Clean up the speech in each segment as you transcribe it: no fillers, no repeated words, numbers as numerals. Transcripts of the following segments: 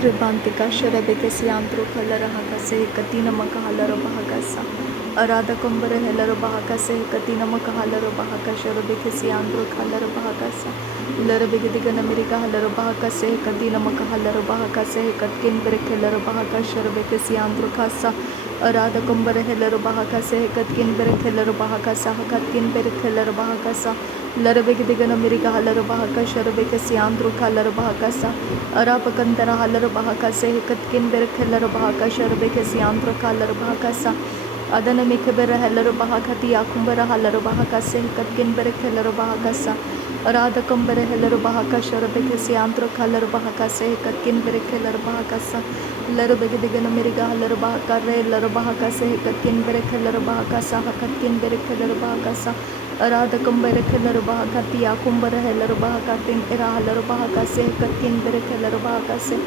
Rebantika Sherebekesi Antro Kalarahakase Katina Makahalaro Bahakasa Arada Kumbara Helaro Bahakase Katina Makahalaro Bahaka Sherebekesi Andro Kalara Bahakasa Larabigidigan America Halaro Bahakase Katina Makahalaro Bahakase Katkin Berekelaro Bahaka Sherebekesi Andro Kasa Arada Kumbara Helaro Bahakase Katkin Berekelaro Bahakasa Katkin Berekelaro Bahakasa Larabigidigan America Halaro Bahaka Sherebekesi Andro Kalara Bahakasa Arapakantara Halar Bahakase Katkin Berekeller Bahaka Sherebekesi Andro Kalar Bahakasa Adana Mikabera Heller Bahakati Akumbara Halar Bahakase Katkin Berekeller Bahakasa Arada Kumbere Heller Bahaka Sherebekesi Andro Kalar Bahakase Katkin Berekeller Bahakasa Larabigidigan America Halar Bahaka Reller Bahakase Katkin Berekeller Bahakasa Katkin Berekeller Bahakasa Arada Kumbere Keller Bahakati Akumbara Heller Bahakatin Era Halar Bahakase Katkin Berekeller Bahakase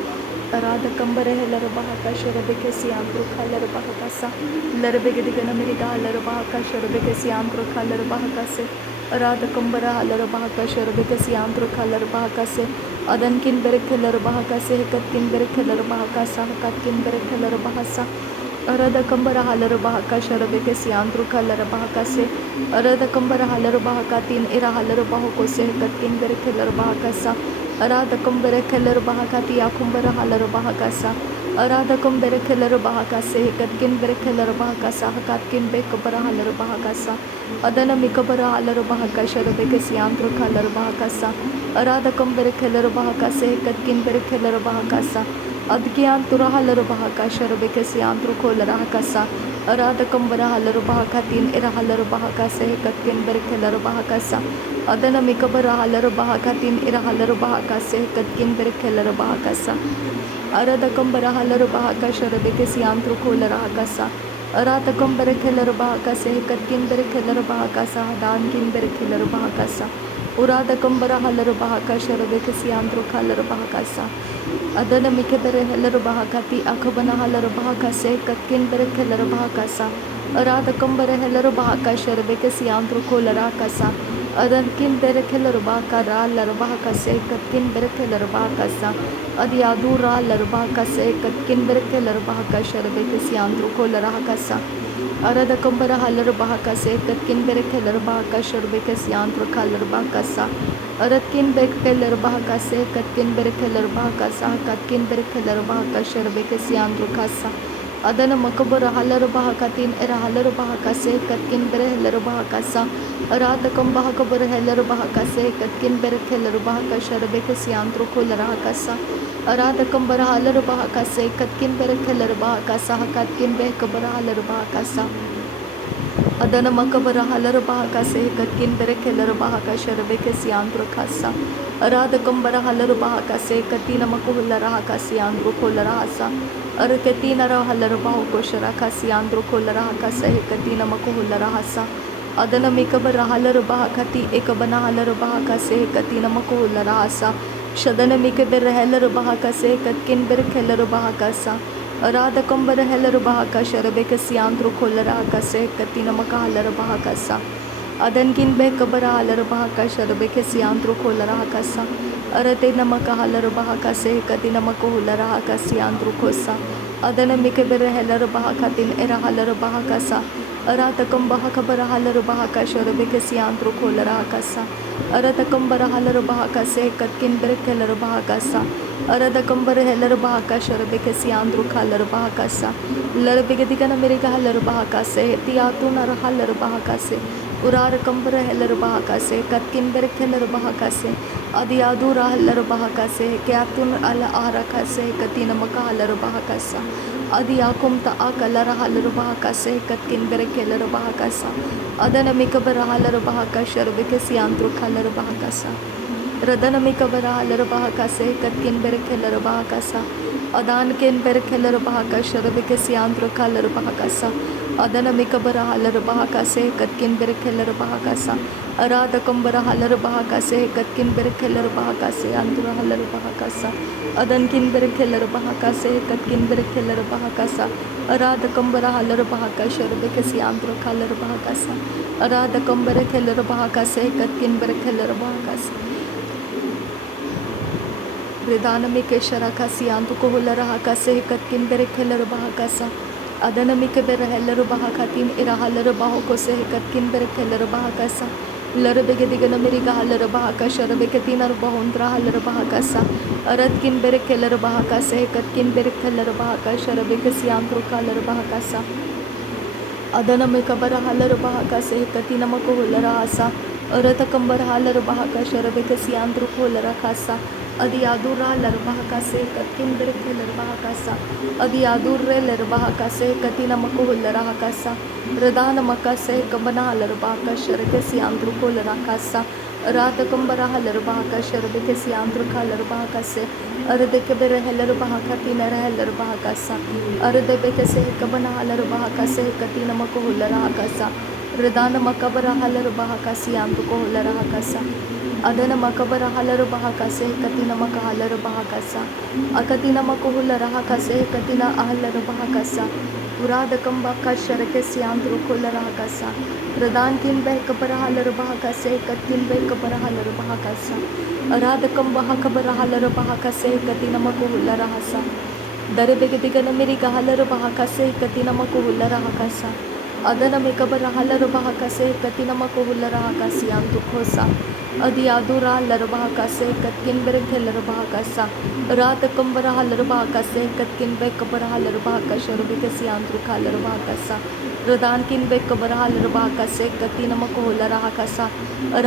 Arada Kumbere Heller Bahaka Sherebekesi Andro Kalar Bahakasa Larabigidigan America Halar Bahaka Sherebekesi Andro Kalar Bahakase Arada Kumbara Halar Bahaka Sherebekesi Andro Kalar Bahakase Adankin Berekeller Bahakase Katkin Berekeller Bahakasa Katkin Berekeller Bahasa Arada Kumbara Halar Bahaka Sherebekesi Andro Kalar Bahakase Arada Kumbara Halar Bahakatin Era Halar Bahakose Katkin Berekeller Bahakasa Arada Kumbere Keller Bahakati Akumbara Halar Bahakasa Arada Kumbere Keller Bahakase Katkin Berekeller Bahakasa Katkin Bekabara Halar Bahakasa Adana Mikabara Halar Bahaka Sherebekesi Andro Kalar Bahakasa Arada Kumbere Keller Bahakase Katkin Berekeller Bahakasa Adgyan Turahalar Bahaka Sherebekesi Andro Kolara Hakasa Arada Kumbara Halar Bahakatin Era Halar Bahakase Katkin Berekeller Bahakasa Adana Mikabara Halar Bahakatin Era Halar Bahakase Katkin Berekeller Bahakasa Arada Kumbara Halar Bahaka Sherebekesi Andro Kolara Hakasa Arada Kumbere Keller Bahakase Katkin Berekeller Bahakasa Dankin Berekeller Bahakasa Urada Kumbara Halar Bahaka Sherebekesi Andro Kalar Bahakasa Adana Mikabere Heller Bahakati Akabana Halar Bahakase Katkin Berekeller Bahakasa Arada Kumbere Heller Bahaka Sherebekesi Andro Kolara Hakasa Adankin Berekeller Bahaka Lar Bahakase Katkin Berekeller Bahakasa Adiadura Lar Bahakase Katkin Berekeller Bahaka Sherebekesi Andro Kolara Hakasa Arada Kumbara Halar Bahakase Katkin Berekeller Bahaka Sherebekesi Andro Kalar Bahakasa Aratkin Berekeller Bahakase Katkin Berekeller Bahakasa Katkin Berekeller Bahaka Sherebekesi Andro Kasa Adana Makabara Halar Bahakatin Era Halar Bahakase Katkin Berekeller Bahakasa Arada Kumbahakabara Heller Bahakase Katkin Berekeller Bahaka Sherebekesi Andro Kolara Hakasa Arada Kumbara Halar Bahakase Katkin Berekeller Bahakasa Katkin Bekabara Halar Bahakasa Adana Makabara Halar Bahakase Katkin Berekeller Bahaka Sherebekesi Andro Kasa Arada Kumbara Halar Bahakase Katina Makuhulara Hakasi Andro Kolara Hasa Arakatina Halar Bahukoshara Kasi Andro Kolara Hakase Katina Makuhulara Hasa Adana Mikabara Halar Bahakati Ekabana Halar Bahakase Katina Makuhulara Hasa Shadana Mikabara Heller Bahakase Katkin Berekeller Bahakasa Arada Kumbara Heller Bahaka Sherebekesi Andro Kolara Hakase Katina Makahalar Bahakasa Adankin Bekabara Halar Bahaka Sherebekesi Andro Kolara Hakasa Arate Namaka Halar Bahakase Katina Makuhulara Hakasi Andro Kosa Adana Mikabara Heller Bahakatin Era Halar Bahakasa Arata Kumbahakabara Halar Bahaka Sherebekesi Andro Kolara Hakasa Arada Kumbara Halar Bahakase Katkin Berekeller Bahakasa Arada Kumbara Heller Bahaka Sherebekesi Andro Kalar Bahakasa Larabigadigan America Halar Bahakase Tiatuna Halar Bahakase Urar Kumbara Heller Bahakase Katkin Berekeller Bahakase Adiadura Halar Bahakase Katun Ala Arakase Katina Maka Halar Bahakasa Adiakum Ta Akalara Halar Bahakase Katkin Berekeller Bahakasa Adana Mikabara Halar Bahaka Sherebekesi Andro Kalar Bahakasa Radana Mikabara Halar Bahakase Katkin Berekeller Bahakasa Adan Ken Berekeller Bahaka Sherebekesi Andro Kalar Bahakasa Adana Mikabara Halar Bahakase Katkin Berekeller Bahakasa Arada Kumbara Halar Bahakase Katkin Berekeller Bahakase Andro Halar Bahakasa Adankin Berekeller Bahakase Katkin Berekeller Bahakasa Arada Kumbara Halar Bahaka Sherebekesi Andro Kalar Bahakasa Arada Kumbara Keller Bahakase Katkin Berekeller Bahakasa Redanamike sharakasiantu kohularahakase katkin berekelarbahakasa. Adanamike berehelarbahakatin irahalarabahokose katkin berekelarbahakasa. Larabegediganamiriga halarabahaka sharabekatinarbahundra halarabahakasa. Aratkin berekelarbahakase katkin berekelarbahaka sharabekasiantru kalarabahakasa. Adanamika barahalarabahakase katinamakohularahasa. Aratakam barahalarabahaka sharabekasiantru kohularahasa. Adiadura larbahakase katkin berekelarbahakasa. Adiadurre larbahakase katinamakohularahakasa. Radanamakase kabanahalarabahaka sharakasiantrukolarahakasa. Radakambarahalarabahaka sharabekasiantrukalarabahakase. Aradekaberehelarabahakatinarahelarabahakasa. Aradebekase kabanahalarabahakase katinamakohularahakasa. Radanamakabarahalarabahakasiantrukohularahakasa. Adana makabara halar bahakase katina makahalar bahakasa akatina makuhular hakase katina ahalar bahakasa urada kambaka sharakesi andru kular hakasa radan kin beh kabara halar bahakase katin beh kabara halar bahakasa arada kambah kabara halar bahakase katina makuhular hasa dare begidigana meri gahalar bahakase katina makuhular hakasa adana mekabara halar bahakase katina makuhular hakasi antu khosa Adiadura larabahakase katkin berekelarabahakasa Ratakambara halarabahakase katkin bekabara halarabahakasha rubikasi antruka larabahakasa Radankin bekabara halarabahakase katinamakohularahakasa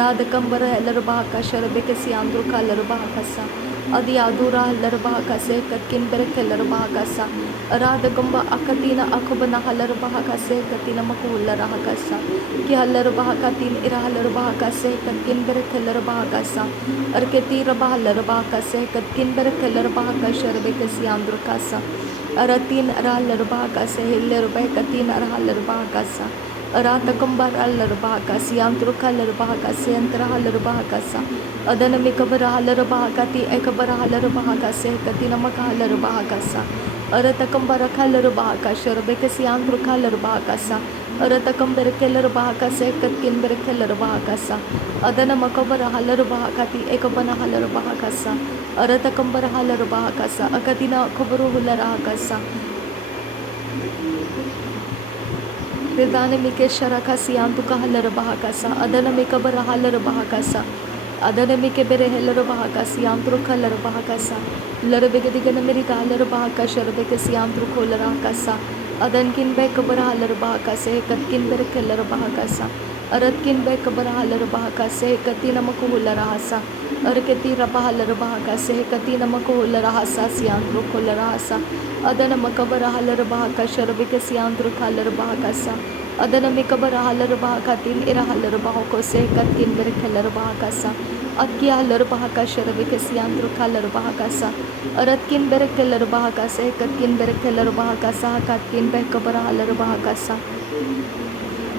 Radakambara halarabahakasha rubikasi antruka larabahakasa Adiadura halarabahakase katkin berekelarabahakasa Radakamba akatina akabana halarabahakase katinamakohularahakasa Ki halarabahakatin irahalarabahakase katkin berekelarabahakasa Arketi rabahalarabahakase katkin berekelarabahakasha rubikasi andrukasa Aratin arahalarabahakase hillarabahakatin arahalarabahakasa Aratakambar alarabahakasi antrukalarabahakase antarahalarabahakasa Adanamikabarahalarabahakati ekabarahalarabahakase katinamakahalarabahakasa Aratakambarahalarabahakasha rubikasi antrukalarabahakasa Aratakam berekelarabahakase katkin berekelarabahakasa Adanamakabarahalarabahakati ekabanahalarabahakasa Aratakambarahalarabahakasa akatina kabaruhularahakasa Redanamike sharakasiantuka halarabahakasa Adanamikabara halarabahakasa Adanamike berehelarabahakasiantruka larabahakasa Larabegadiganamiriga halarabahakasha rabekasiantrukolarahakasa Adankin bekabara halarabahakase katkin berekelarabahakasa Aratkin bekabara halarabahakase katinamakuhularahasa Arketi rabahalarabahakase katinamakuhularahasa siantrukolarahasa Adanamakabara halarabahakasha rabekasiantrukalarabahakasa Adanamikabara halarabahakatin irahalarabahokose katkin berekelarabahakasa Akya halarabahakasha rabekasiantrukalarabahakasa Aratkin berekelarabahakase katkin berekelarabahakasa katkin bekabara halarabahakasa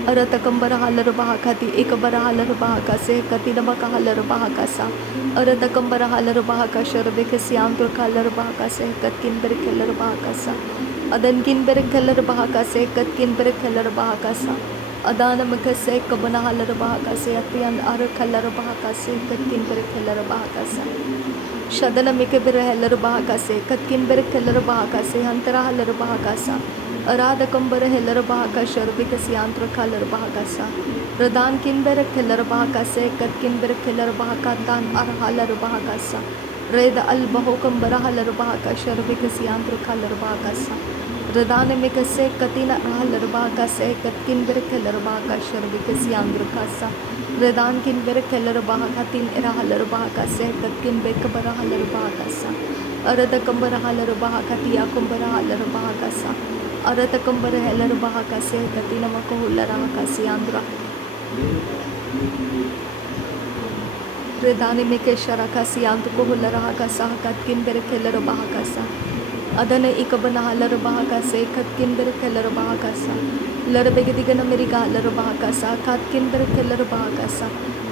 Aratakambara halarabahakati ekabara halarabahakase katinamaka halarabahakasa Aratakambara halarabahakasha rabekasiantrukalarabahakase katkin berekelarabahakasa Adankin berekelarabahakase katkin berekelarabahakasa Adanamakase kabana halarabahakase atiyan arakalarabahakase katkin berekelarabahakasa Shadanamike berehelarabahakase katkin berekelarabahakase hantara halarabahakasa Aradakambara helarabahakasha rubikasiantrukalarabahakasa Radankin berekelarabahakase katkin berekelarabahakatan arhalarabahakasa Reda albahokambara halarabahakasha rubikasiantrukalarabahakasa Radanamikase katina arhalarabahakase katkin berekelarabahakasha rubikasiantrukasa Radankin berekelarabahakatin irahalarabahakase katkin bekabara halarabahakasa Aradakambara halarabahakati akumbara halarabahakasa Aratakambara helarabahakase katinamakohularahakasi andra Redanimike sharakasi antukohularahakasa katkin berekelarabahakasa Adana ikabana halarabahakase katkin berekelarabahakasa Larabegadiganamiriga halarabahakasa katkin berekelarabahakasa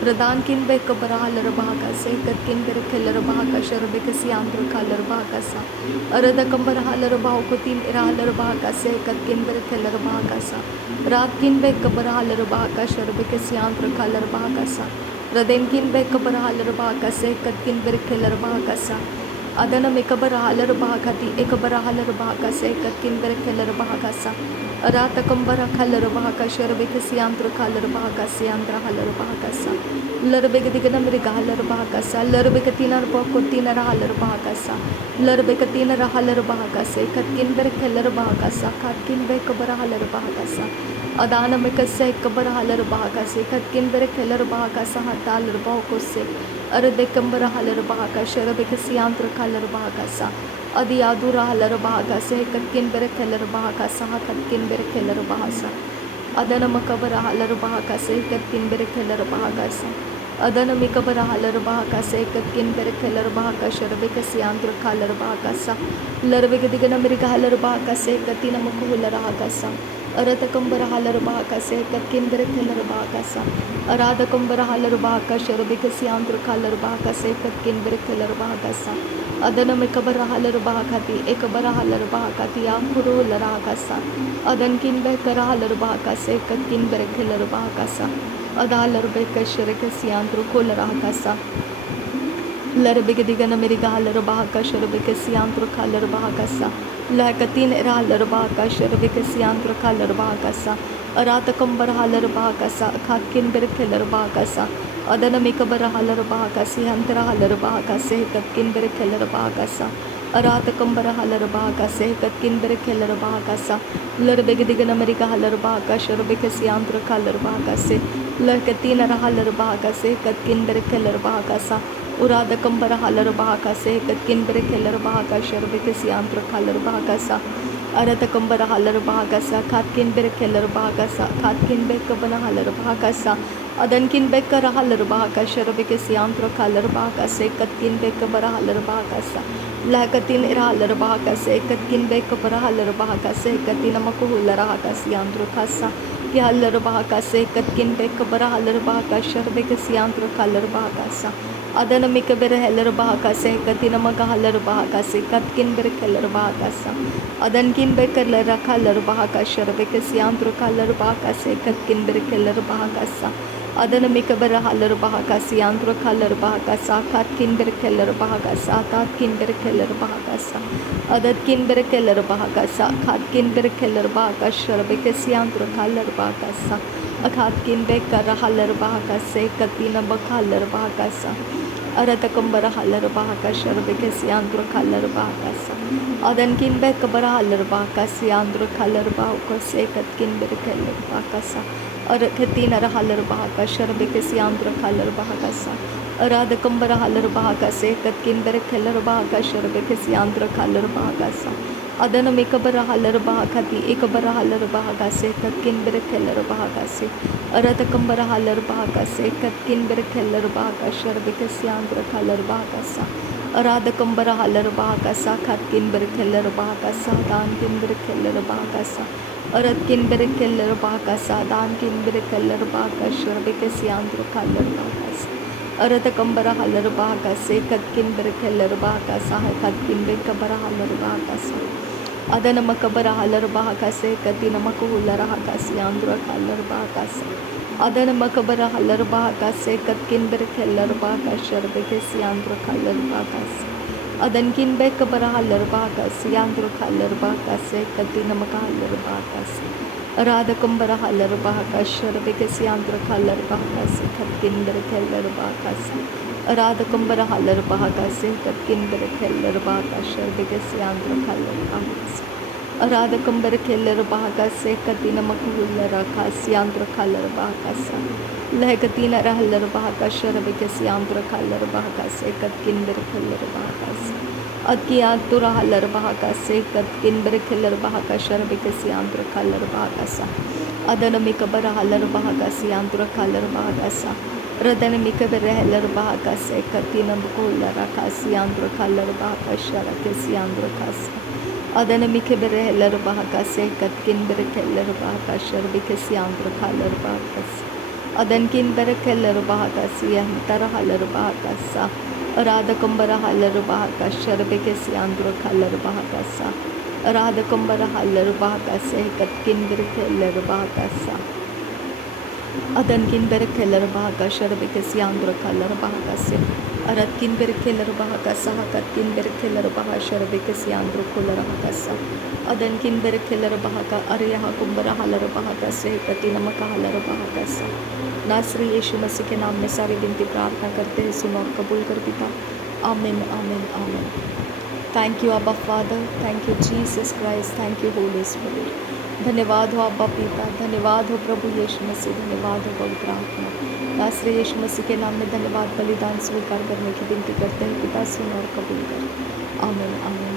Radankin bekabara halarabahakase katkin berekelarabahakasha rabekasiantrukalarabahakasa Aradakambara halarabahukutin irahalarabahakase katkin berekelarabahakasa Ratkin bekabara halarabahakasha rabekasiantrukalarabahakasa Radenkin bekabara halarabahakase katkin berekelarabahakasa Adana Mikabara Halar Bahakati, Ekabara Halar Bahakase, Katkin Berekeller Bahakasa, Arata Kumbara Kalar Bahaka, Sherbekasiandra Kalar Bahakasiandra Halar Bahakasa, Larbekatigana Halar Bahakasa, Larbekatina Bokotina Halar Bahakasa, Larbekatina Halar Bahakase, Katkin Berekeller Bahakasa, Katkin Bekabara Halar Bahakasa, Adana Mikase, Kabara Halar Bahakase, Katkin Berekeller Bahakasa, Hatalar Bahakose. Aradekambara halar bahaka sharabekasiyantra kalar bahakasa adiyadura halar bahakasa katkin berekeller bahakasa katkin berekeller bahasa adana makabara halar bahakasa katkin berekeller bahakasa adana mikabara halar bahakasa katkin berekeller bahaka sharabekasiyantra kalar bahakasa larbegadigana mirga halar bahakasa katina makuhular bahakasa Aratakambara halar bahakasa katkin berekeller bahakasa Arada kumbara halar bahaka sharabikasi andra kalar bahakasa katkin berekeller bahakasa adana mekabara halar bahakati ekabara halar bahakati akuru larahakasa adankin bekara halar bahakasa katkin berekeller bahakasa adalar bekasharakasi andra kolarahakasa Larabigana Meriga halar bahaka sharabikasi andra kalar bahakasa Lakatin era halar bahaka sharabikasi andra kalar bahakasa Aratakambara halar bahakasa katkin berekeller bahakasa adana mikabara halar bahakasi antara halar bahakasa katkin berekeller bahakasa Aratakambara halar bahakasa katkin berekeller bahakasa Larbegadigana Amerika halar bahaka sharabikasi andra kalar bahakasa Lakatin era halar bahakasa katkin berekeller bahakasa Urada Kambara halar bahakasa katkin berekeller bahaka sharabikasi andra kalar bahakasa Arata Kambara halar bahakasa katkin berekeller bahakasa katkin bekabana halar bahakasa adankin bekara halar bahaka sharabikasi andra kalar bahakasa katkin bekabara halar bahakasa lakatin era halar bahakasa katkin bekabara halar bahakasa katina makuhular bahakasi andra kasa ki halar bahakasa katkin bekabara halar bahaka sharabikasi andra kalar bahakasa adana mikabere heller bahakasa katina magahalar bahakasa katkin berekeller bahakasa adankin bekeller kalar bahakasa sharabikasi andra kalar bahakasa katkin berekeller bahakasa adana mikabere halar bahakasi andra kalar bahakasa katkin berekeller bahakasa katkin berekeller bahakasa adatkin berekeller bahakasa katkin berekeller bahakasa sharabikasi andra kalar bahakasa akatkin bekara halar bahakasa katina bakalar bahakasa Aratakambara halar bahaka sharabikasi andra kalar bahakasa adankin bekabara halar bahakasi andra kalar bahakasa katkin berekeller bahakasa arakatina halar bahaka sharabikasi andra kalar bahakasa aradakambara halar bahakasa katkin berekeller bahaka sharabikasi andra kalar bahakasa adana mikabara halar bahakati ekabara halar bahakasa katkin berekeller bahakasa Aratakambara halar bahakasa katkin berekeller bahaka sharabikasi andra kalar bahakasa Aradakambara halar bahakasa katkin berekeller bahakasa dankin berekeller bahakasa Aratkin berekeller bahakasa dankin berekeller bahaka sharabikasi andra kalar bahakasa Aratakambara halar bahakasa katkin berekeller bahakasa katkin bekabara halar bahakasa adana makabara halar bahakasa katina makuhular bahakasi andra kalar bahakasa adana makabara halar bahakasa katkin berekeller bahaka sharabikasi andra kalar bahakasa adankin bekabara halar bahakasi andra kalar bahakasa katina makahalar bahakasa aradakambara halar bahaka sharabikasi andra kalar bahakasa katkin berekeller bahakasa aradakambara halar bahakasa katkin berekeller bahaka sharabikasi andra kalar bahakasa Aradakambara keller bahakasa katina makuhular bahakasi andra kalar bahakasa lehkatina halar bahaka sharabikasi andra kalar bahakasa katkin berekeller bahakasa adki atura halar bahakasa katkin berekeller bahaka sharabikasi andra kalar bahakasa adana mikabara halar bahakasi andra kalar bahakasa radana mikabara halar bahakasa katina makuhular bahakasi andra kalar bahaka sharabikasi andra kasa adana mikabere heller bahakasa katkin berekeller bahakasa sharabikasi andra kalar bahakasa adankin berekeller bahakasi antara halar bahakasa aradakambara halar bahakasa sharabikasi andra kalar bahakasa aradakambara halar bahakasa katkin berekeller bahakasa adankin berekeller bahakasa sharabikasi andra kalar bahakasa अरत किन बेरखेलर bahakasa hakat kin berekheler bahashar bekesi andro kolara hakasa adan kin berekheler bahaka aryaha kumbara halar bahakase कति नमक hauler bahakasa नासरी यीशु मसीह के नाम में सारी विनती प्रार्थना करते हैं, सुनो और कबूल कर पिता। आमीन आमीन आमीन। थैंक यू अब्बा father, thank you Jesus Christ, thank you Holi spirit. धन्यवाद हो अब्बा पिता, धन्यवाद हो प्रभु यीशु मसीह, धन्यवाद हो पवित्र आत्मा। नासरी यीशु मसीह के नाम में धन्यवाद बलिदान स्वीकार करने की विनती करते हैं पिता, सुनो और कबूल कर। आमीन आमीन।